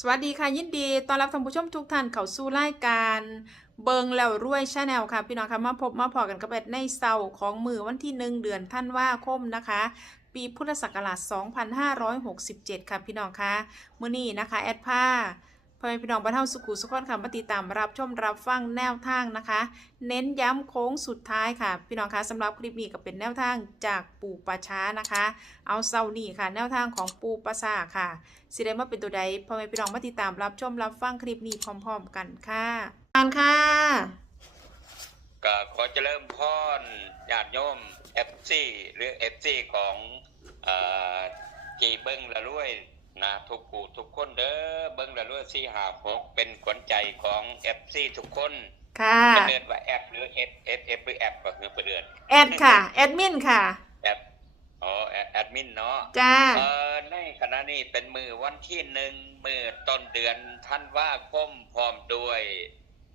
สวัสดีค่ะยินดีต้อนรับท่านผู้ชมทุกท่านเข้าสู่รายการเบิงแล้วรวยชาแนลค่ะ พี่น้องคะมาพบมาพอกันกับแบดในเสาร์ของมือวันที่หนึ่งเดือนท่านว่าคมนะคะ ปีพุทธศักราช 2567 ค่ะพี่น้องคะมื้อนี้นะคะแอดผ้า พ่อแม่พี่น้องบ้านเฮาสุขุสุขอนค่ะมาติดตามรับชมรับฟังแนวทางนะคะ เน้นย้ำโค้งสุดท้ายค่ะ พี่น้องคะสำหรับคลิปนี้ก็เป็นแนวทางจากปู่ประช้านะคะ เอาเซานี่ค่ะ แนวทางของปู่ประสาค่ะสิได้มาเป็นตัวใดพ่อแม่พี่น้องมาติดตามรับชมรับฟังคลิปนี้พร้อม ๆ กันค่ะอ่านค่ะก็ขอเจริญพรญาติโยมเอฟซีหรือเอฟซีของเอ่อจีเบิ้งละรวย นะทุกกูทุกคนเด้อเบิ้งละรวยสี่หาหกเป็นขวัญใจของเอฟซีทุกคนค่ะเป็นเดินว่าแอปหรือเอฟเอฟเอฟหรือแอปก็คือเปิดแอดค่ะ แอดมินค่ะแอปอ๋อแอแอดมินเนาะจ้าเออในขณะนี้เป็นมือวันที่หนึ่งมือต้นเดือนท่านว่าคมพร้อมด้วย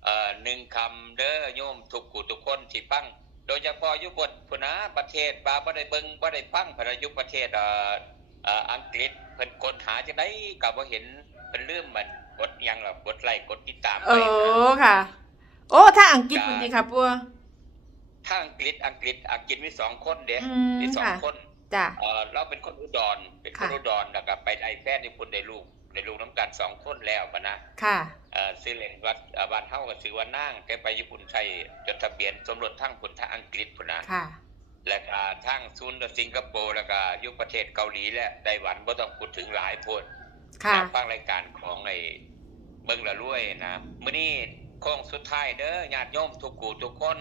เอ่อหนึ่งคำเด้อโยมทุกกูทุกคนที่ฟังโดยเฉพาะยุบทพุนะประเทศบาบ่ได้เบิงบ่ได้ฟังพระยุคประเทศเอ่อเอ่ออังกฤษ เพิ่นกดหาจังได๋ก็บ่เห็นเพิ่นลืมมันกดหยังหรอกกดไลค์กดติดตามโอ้ไว้นะค่ะ โอ้ถ้าอังกฤษจริงๆค่ะปัวทางอังกฤษอังกฤษอังกฤษมีสองคนเด้อืมมีสองค่ะคนจ้าเออเราเป็นคนอุดรเป็นคนค่ะอุดรแล้วก็ไปได้แฟนที่คุณได้ลูกได้ลูกน้ำกันสองคนแล้วปะนะค่ะเออซื้อเหรียญวัดเอ่อบ้านเฮาก็ซื้อว่านั่งแกไปญี่ปุ่นใช้จดทะเบียนสมรสทั้งคนทางอังกฤษพุ่นนะค่ะ แล้วก็ทั้งซูนย์สิงคโปร์แล้วก็อยุคประเทศเกาหลีและไต้หวันบ่ต้องพูดถึงหลายโพดค่ะนะฟังรายการของไอ้เบิ่งละรวยนะมื้อนี้โค้งสุดท้ายเด้อญาติโยมทุกกูทุกคน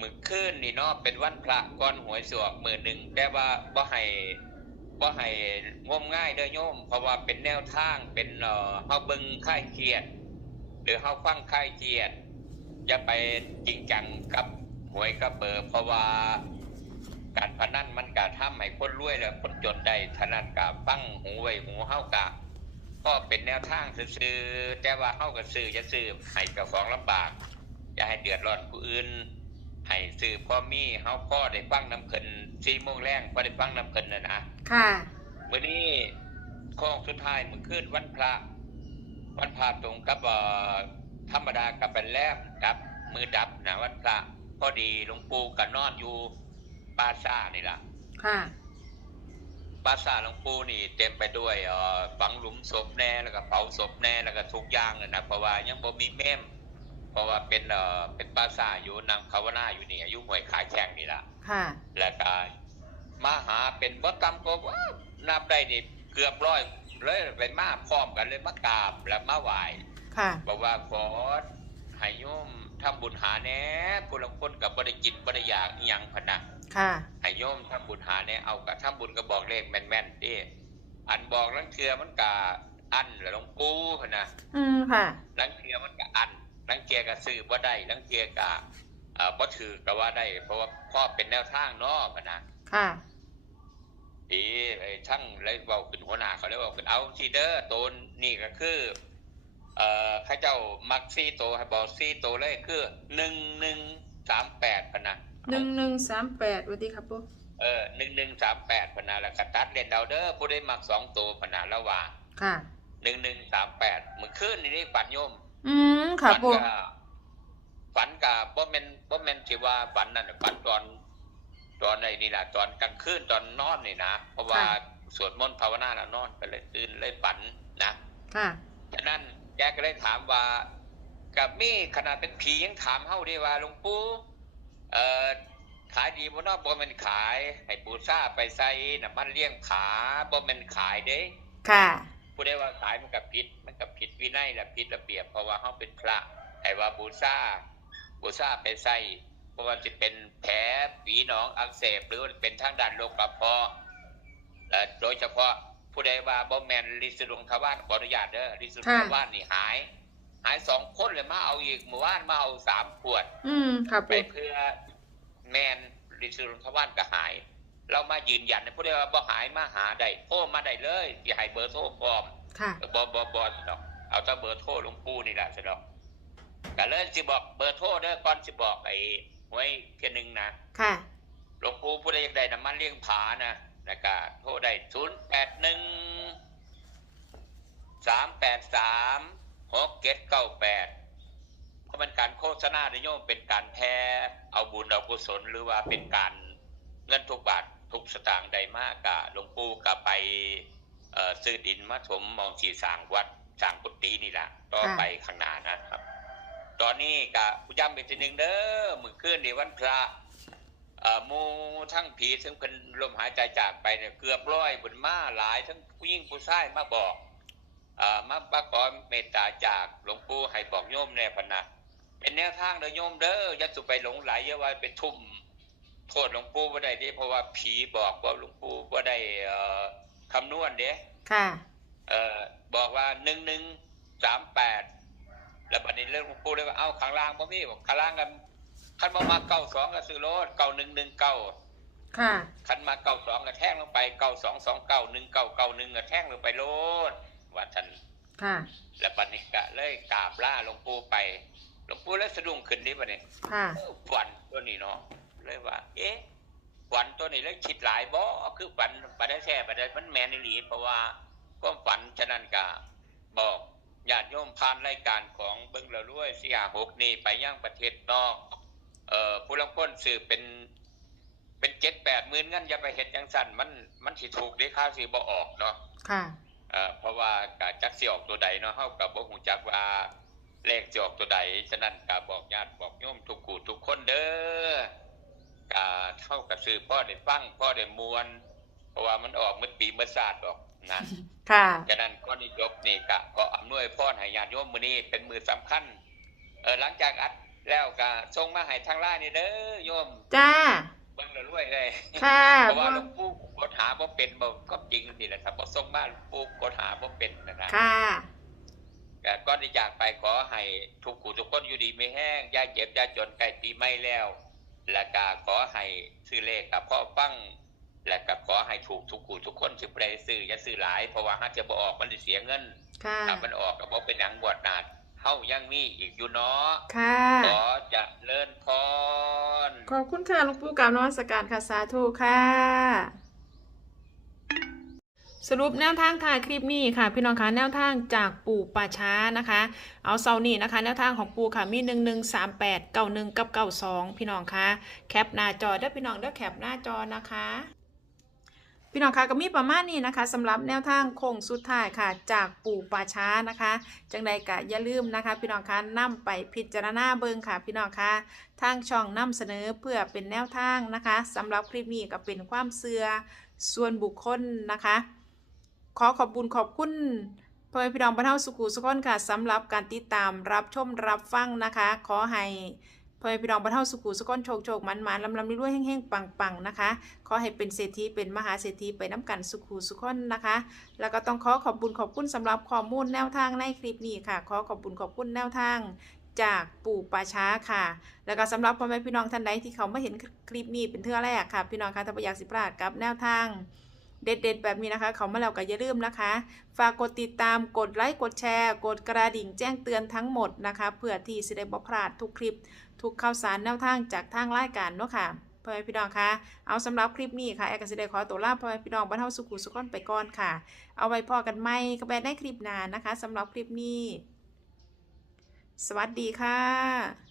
มื้อคืนนี่เนาะเป็นวันพระก่อนหวยสวกมื้อหนึ่งแต่ว่าบ่ให้บ่ให้งมง่ายเด้อโยม เพราะว่าเป็นแนวทางเป็นเอ่อเฮาเบิ่งค่ายเครียด หรือเฮาฟังค่ายเครียดอย่าไปจริงจังกับ หวยกับเบอร์เพราะว่าการพนันมันก็ทำให้คนรวยแล้วคนจนได้ฉะนั้นก็ฟังหูไว้หูเฮากะก็เป็นแนวทางซื่อๆแต่ว่าเฮาก็ซื้อจะซื้อให้เจ้าของลำบากอย่าให้เดือดร้อนผู้อื่นให้ซื้อพ่อมีเฮาพ่อได้ฟังน้ำเพิ่น4โมงแรงพอได้ฟังน้ำเพิ่นน่ะนะค่ะมื้อนี้โค้งสุดท้ายมื้อคืนวันพระ วันพระตรงกับเอ่อธรรมดากับเป็นแรมครับมือดับนะวันพระ พอดีหลวงปู่ก็นอนอยู่ปราสาทนี่ล่ะ ค่ะปราสาทหลวงปู่นี่เต็มไปด้วยเอ่อฝังหลุมศพแน่แล้วก็เผาศพแน่แล้วก็ทุกอย่างเลยนะเพราะว่ายังบ่มีเมมเพราะว่าเป็นเอ่อเป็นปราสาทอยู่นางภาวนาอยู่นี่อายุห่วยขาแข้งนี่ล่ะ ค่ะแล้วก็มาหาเป็นบ่ต่ำก็ว่านับได้นี่เกือบร้อยเลยไปมาพร้อมกันเลยมากราบแล้วมาไหว้ค่ะ บอกว่าขอให้โยม ทำบุญหาแหน่ผู้ลางคนกับ่ได้กินบ่ได้อยากอิหยังพะนะค่ะ ให้โยมทำบุญหาแหน่เอากะทำบุญก็บอกเลขแม่นๆติอันบอกลังเทือมันกะอันแล้วหลวงปู่พะนะอืมค่ะ ลังเทือมันกะอันลังเทือก็ซื้อบ่ได้ลังเทือกะเอ่อบ่ถือก็ว่าได้ เพราะว่าพ่อเป็นแนวทางเนาะพะนะ ค่ะ ดีไอ้ช่างเลยเว้าขึ้นหัวหน้าเขาเลยเว้าขึ้นเอาทีเด้อโตนนี่ก็คือ เอ่อข้าเจ้ามักซี่โตให้บอกซี่โตเลยคือหนึ่งหนึ่งสามแปดพะนะหนึ่งหนึ่งสามแปดสวัสดีครับปัวเออหนึ่งหนึ่งสามแปดพะนะแล้วก็ตัดเล่นเอาเด้อผู้ได้มักสองตัวพะนะระหว่างค่ะหนึ่งหนึ่งสามแปดมือคืนนี่นี่ฝันโยม อืมค่ะฝัปัวก็ฝันกับบ่แม่นบ่แม่นสิว่าฝันนั่นน่ะฝันตอนตอนไหนนี่ล่ะตอนกลางคืนตอนนอนนี่นะเพราะว่าสวดมนต์ภาวนาแล้วนอนก็เลยตื่นเลยฝันนะค่ะฉะนั้น แกก็เลยถามว่ากับมีขนาดเป็นผียังถามเฮาได้ว่าหลวงปู่เอ่อขายดีบ่เนาะบ่แม่นขาย ให้ปูซ่าไปใส่น้ำมันเลี้ยงผาบ่แม่นขายเด้ค่ะผู้ใดว่าขายมันก็ผิด มันก็ผิดวินัยและผิดระเบียบเพราะว่าเฮาเป็นพระให้ว่าบูซ่าบูซ่าไปใส่เพราะว่าสิเป็นแผลฝีหนองอักเสบหรือว่าเป็นทางด้านโรคกระเพาะและโดยเฉพาะ ผู้ใดว่าบ่แม่นลิซิลุงทวารขออนุญาตเด้อลิซิลุงค่ะทวารนี่หาย หายสองคนเลยมาเอาอีกเมื่อวานมาเอาสามขวด อืมค่ะไปปัวเพื่อแมนลิซิลุงทวารก็หาย เรามายืนยันให้ผู้ใดว่าบ่หายมาหาได้โทรมาได้เลยสิให้เบอร์โทรพร้อมค่ะบอบอบอสนอกเอาแต่เบอร์โทรหลวงปู่นี่แหละสนอกก็เลยสิบอกเบอร์โทรเด้อก่อนสิบอกไอ้ไว้เทียหนึงนะค่ะหลวงปู่ผู้ใดอยากได้น้ำมันเลี้ยงผานะ นะก็โทรได้ศูนย์แปดหนึ่งสามแปดสามหกเจ็ดเก้าแปดเพราะมันการโฆษณาในโยมเป็นการแท้เอาบุญเอากุศลหรือว่าเป็นการเงินทุกบาททุกสตางค์ใดมากกะหลวงปู่กะไปซื้อดินมาถมมองสีสางวัดสางกุฏินี่แหละต่อไปข้างหน้านะครับ ตอนนี้กะย้ำอีกทีหนึ่งเด้อมือคืนในวันพระ มูทั้งผีซึ่งเป็นลมหายใจจากไปเนี่ยเกือบร้อยบุญมาหลาย ทั้งผู้หญิงผู้ชายมาบอกเอ่อมาประกอบเมตตาจากหลวงปู่ให้บอกโยมแน่พะนะเป็นแนวทางเด้อโยมเด้ออย่าสุไปหลงไหลอย่าว่าไปทุ่มโทษหลวงปู่ว่าได้เดิเพราะว่าผีบอกว่าหลวงปู่ว่าได้เอ่อคำนวณเด้ค่ะเอ่อบอกว่าหนึ่งหนึ่งสามแปดแล้วบัดนี้เรื่องหลวงปู่เลยว่าเอ้าข้างล่างบ่มีบอกข้างล่างกัน คันบ่มาเก้าสองก็ซื้อรถเก้าหนึ่งหนึ่งเก้าค่ะคันมาเก้าสองก็แท่งลงไปเก้าสองสองเก้าหนึ่งเก้าเก้าหนึ่งก็แท่งลงไปโลดว่าท่านค่ะ แล้วบัดนี้ก็เลยกราบลาหลวงปู่ไปหลวงปู่เลยสะดุ้งขึ้นนี่บัดนี้ค่ะฝันตัวนี้เนาะเลยว่า เอ๊ะฝันตัวนี้เลยคิดหลายบ่คือฝันบ่ได้แท้บ่ได้มันแม่นอีหลีเพราะว่าความฝันฉะนั้นก็บอกญาติโยมผ่านรายการของเบิ่งแล้วรวยเสียหกนี่ไปยังประเทศนอก เอ่อผู้ลางคนซื้อเป็นเป็นเจ็ดแปดหมื่นเงินอย่าไปเฮ็ดจังสั่นมันมันสิถูกเด้ค่าสิบ่ออกเนาะค่ะเอ่อเพราะว่ากจักสิออกตัวใดเนาะเฮากับบ่ฮู้จักว่าเลขสิออกตัวใดฉะนั้นก็บอกญาติบอกโยมทุกกูทุกคนเด้อกะเท่ากับซื้อพ่อได้ฟังพ่อได้มวนเพราะว่ามันออกมื้อปีมื้อศาสตร์ออกนะค่ะฉะนั้นข้อนี้จบนี่กะก็อำนวยพรให้ญาติโยมมื้อนี้เป็นมือสำคัญเออหลังจากอัด แล้วก็ส่งมาให้ทางไลน์นี่เด้อโยมจ้าเบิ่งแล้วรวยเลยค่ะเพราะว่าหลวงปู่กดหาบ่เป็นบ่ก็จริงนี่แหละครับบ่ส่งมาหลวงปู่กดหาบ่เป็นนะนะค่ะก็ก่อนที่จากไปขอให้ทุกผู้ทุกคนอยู่ดีไม่แห้งอย่าเจ็บอย่าจนใกล้ปีใหม่แล้วและก็ขอให้ซื้อเลขกับพ่อฟังและก็ขอให้ถูกทุกผู้ทุกคนสิบ่ได้ซื้ออย่าซื้อหลายเพราะว่าหากจะบ่ออกมันสิเสียเงินค่ะถ้ามันออกก็บ่เป็นหยังบวชนาด เฮายังมีอีกอยู่เนาะค่ะขอเจะเลิญพรขอบคุณค่ะหลวงปู่กล่าวนมัสการค่ะสาธุค่ะ สรุปแนวทางถ่ายคลิปนี้ค่ะ พี่น้องคะแนวทางจากปู่ป่าช้านะคะ เอาเซานี่นะคะ แนวทางของปู่ค่ะมีหนึ่งหนึ่งสามแปดเก้าหนึ่งกับเก้าสองพี่น้องคะแคปหน้าจอเด้อพี่น้องเด้อแคปหน้าจอนะคะ พี่น้องคะก็มีประมาณนี้นะคะสำหรับแนวทางโค้งสุดท้ายค่ะ จากปู่ป่าช้านะคะ จังใดกะอย่าลืมนะคะ พี่น้องคะนำไปพิจารณาเบิงค่ะ พี่น้องคะทางช่องนำเสนอเพื่อเป็นแนวทางนะคะสำหรับคลิปนี้ก็เป็นความเสื่อส่วนบุคคลนะคะ ขอขอบคุญขอบคุณพ่อแม่พี่น้องบรรเทาสุขุสุขคนค่ะสำหรับการติดตามรับชมรับฟังนะคะ ขอให้ พ่อแม่พี่น้องบรรเทาสุขุสุขคนโชคโชคมันมันลำลำรวยแห้งๆปังๆนะคะ ขอให้เป็นเศรษฐีเป็นมหาเศรษฐีไปน้ำกันสุขุสุขคนนะคะ แล้วก็ต้องขอขอบคุณขอบคุณสำหรับข้อมูลแนวทางในคลิปนี้ค่ะ ขอขอบคุณขอบคุณแนวทางจากปู่ป่าช้าค่ะ แล้วก็สำหรับพ่อแม่พี่น้องท่านใดที่เขามาเห็นคลิปนี้เป็นเทื่อแรกค่ะ พี่น้องคะถ้าอยากสิพลาดกับแนวทาง เด็ดๆ แบบนี้นะคะ เขามาแล้วก็อย่าลืมนะคะ ฝากกดติดตามกดไลค์กดแชร์ กดกระดิ่งแจ้งเตือนทั้งหมดนะคะเพื่อที่จะได้บ่พลาดทุกคลิป ทุกข่าวสารแนวทางจากทางรายการเนาะค่ะพ่อแม่พี่น้องคะเอาสำหรับคลิปนี้ค่ะแอร์กสิได้ขอตัวลาพ่อแม่พี่น้องบ้านเฮาสุขุสุขอนไปก่อนค่ะ เอาไว้พอกันไหมก็ไปในคลิปหน้านะคะสำหรับคลิปนี้ สวัสดีค่ะ